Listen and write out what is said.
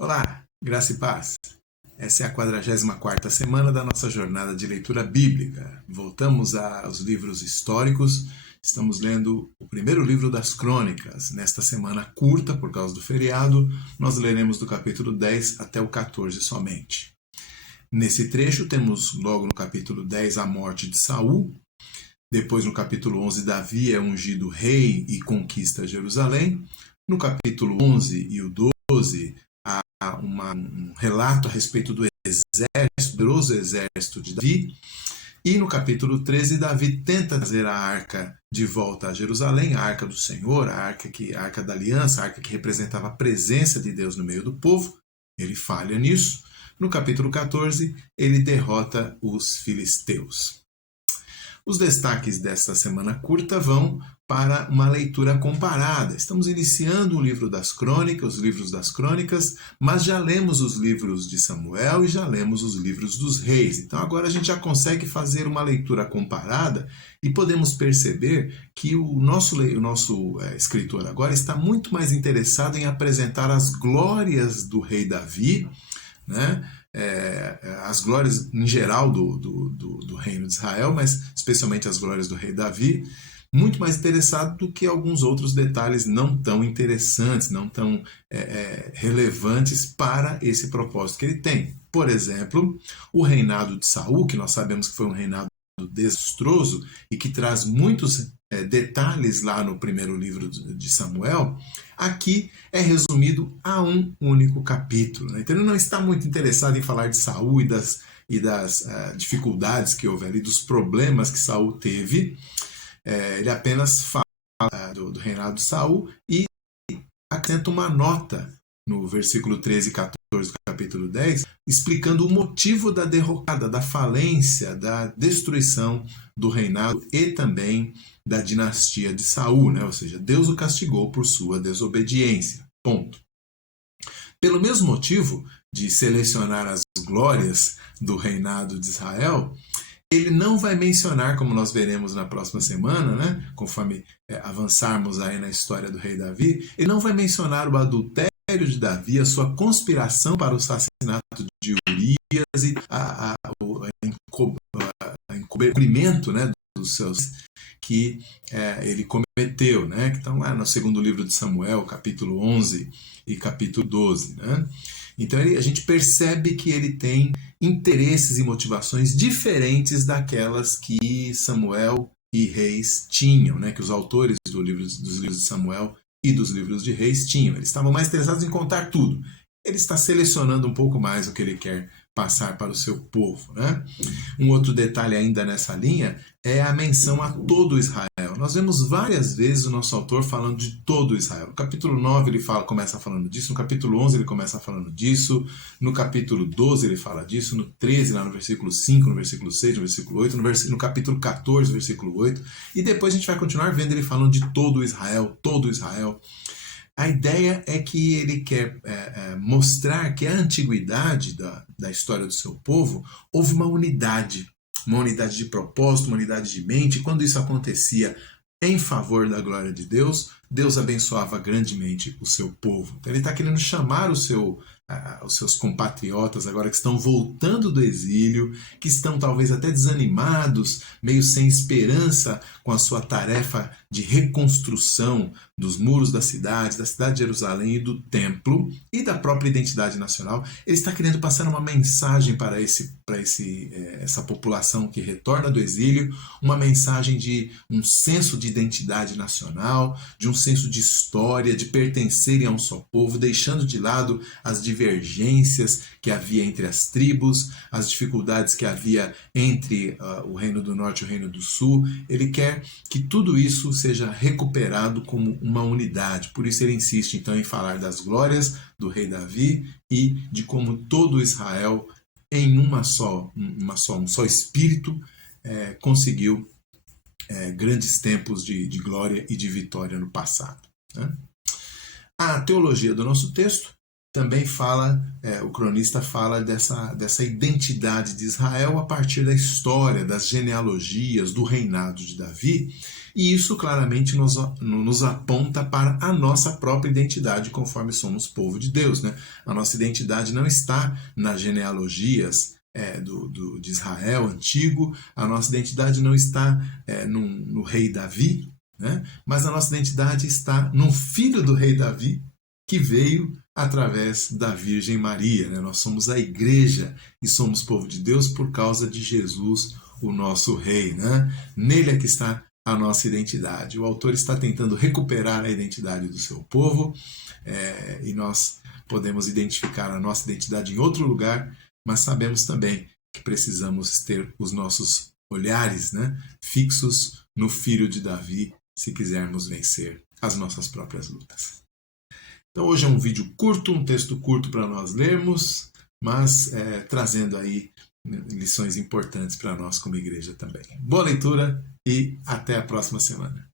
Olá, graça e paz. Essa é a 44ª semana da nossa jornada de leitura bíblica. Voltamos aos livros históricos. Estamos lendo o primeiro livro das Crônicas. Nesta semana curta, por causa do feriado, nós leremos do capítulo 10 até o 14 somente. Nesse trecho temos logo no capítulo 10 a morte de Saul. Depois no capítulo 11 Davi é ungido rei e conquista Jerusalém. No capítulo 11 e o 12 há um relato a respeito do exército, poderoso exército de Davi. E no capítulo 13, Davi tenta trazer a arca de volta a Jerusalém, a arca do Senhor, a arca da aliança, a arca que representava a presença de Deus no meio do povo. Ele falha nisso. No capítulo 14, ele derrota os filisteus. Os destaques desta semana curta vão para uma leitura comparada. Estamos iniciando o livro das Crônicas, os livros das Crônicas, mas já lemos os livros de Samuel e já lemos os livros dos reis. Então agora a gente já consegue fazer uma leitura comparada e podemos perceber que o nosso escritor agora está muito mais interessado em apresentar as glórias do rei Davi, né? As glórias em geral do reino de Israel, mas especialmente as glórias do rei Davi, muito mais interessado do que alguns outros detalhes não tão interessantes, não tão relevantes para esse propósito que ele tem. Por exemplo, o reinado de Saul, que nós sabemos que foi um reinado desastroso e que traz muitos detalhes lá no primeiro livro de Samuel, aqui é resumido a um único capítulo, né? Então ele não está muito interessado em falar de Saul e das dificuldades que houve ali, dos problemas que Saul teve. Ele apenas fala do reinado de Saul e acrescenta uma nota no versículo 13 e 14 do capítulo 10, explicando o motivo da derrocada, da falência, da destruição do reinado e também da dinastia de Saul, né? Ou seja, Deus o castigou por sua desobediência. Ponto. Pelo mesmo motivo de selecionar as glórias do reinado de Israel, ele não vai mencionar, como nós veremos na próxima semana, né? Conforme avançarmos aí na história do rei Davi, ele não vai mencionar o adultério de Davi, a sua conspiração para o assassinato de Urias e o encobrimento, né, dos seus que ele cometeu, né, que estão lá no segundo livro de Samuel, capítulo 11 e capítulo 12. Né? Então a gente percebe que ele tem interesses e motivações diferentes daquelas que Samuel e Reis tinham, né, que os autores dos livros de Samuel e dos livros de Reis tinham. Eles estavam mais interessados em contar tudo. Ele está selecionando um pouco mais o que ele quer passar para o seu povo, né? Um outro detalhe ainda nessa linha é a menção a todo Israel. Nós vemos várias vezes o nosso autor falando de todo Israel. No capítulo 9 ele começa falando disso, no capítulo 11 ele começa falando disso, no capítulo 12 ele fala disso, no 13, lá no versículo 5, no versículo 6, no versículo 8, no capítulo 14, versículo 8, e depois a gente vai continuar vendo ele falando de todo Israel, todo Israel. A ideia é que ele quer mostrar que a antiguidade da história do seu povo houve uma unidade de propósito, uma unidade de mente. Quando isso acontecia em favor da glória de Deus, Deus abençoava grandemente o seu povo. Então ele está querendo chamar os seus compatriotas agora que estão voltando do exílio, que estão talvez até desanimados, meio sem esperança com a sua tarefa de reconstrução dos muros da cidade de Jerusalém e do templo e da própria identidade nacional. Ele está querendo passar uma mensagem para essa população que retorna do exílio, uma mensagem de um senso de identidade nacional, de um senso de história, de pertencerem a um só povo, deixando de lado as divergências que havia entre as tribos, as dificuldades que havia entre o Reino do Norte e o Reino do Sul. Ele quer que tudo isso seja recuperado como uma unidade. Por isso ele insiste então em falar das glórias do rei Davi e de como todo Israel, em um só espírito, conseguiu grandes tempos de glória e de vitória no passado. Né? A teologia do nosso texto também fala, o cronista fala dessa identidade de Israel a partir da história, das genealogias, do reinado de Davi, E isso claramente nos aponta para a nossa própria identidade, conforme somos povo de Deus, né? A nossa identidade não está nas genealogias de Israel antigo, a nossa identidade não está no rei Davi, né? Mas a nossa identidade está no filho do rei Davi, que veio através da Virgem Maria, né? Nós somos a igreja e somos povo de Deus por causa de Jesus, o nosso rei, né? Nele é que está a nossa identidade. O autor está tentando recuperar a identidade do seu povo, e nós podemos identificar a nossa identidade em outro lugar, mas sabemos também que precisamos ter os nossos olhares, né, fixos no filho de Davi, se quisermos vencer as nossas próprias lutas. Então hoje é um vídeo curto, um texto curto para nós lermos, mas trazendo aí lições importantes para nós como igreja também. Boa leitura e até a próxima semana.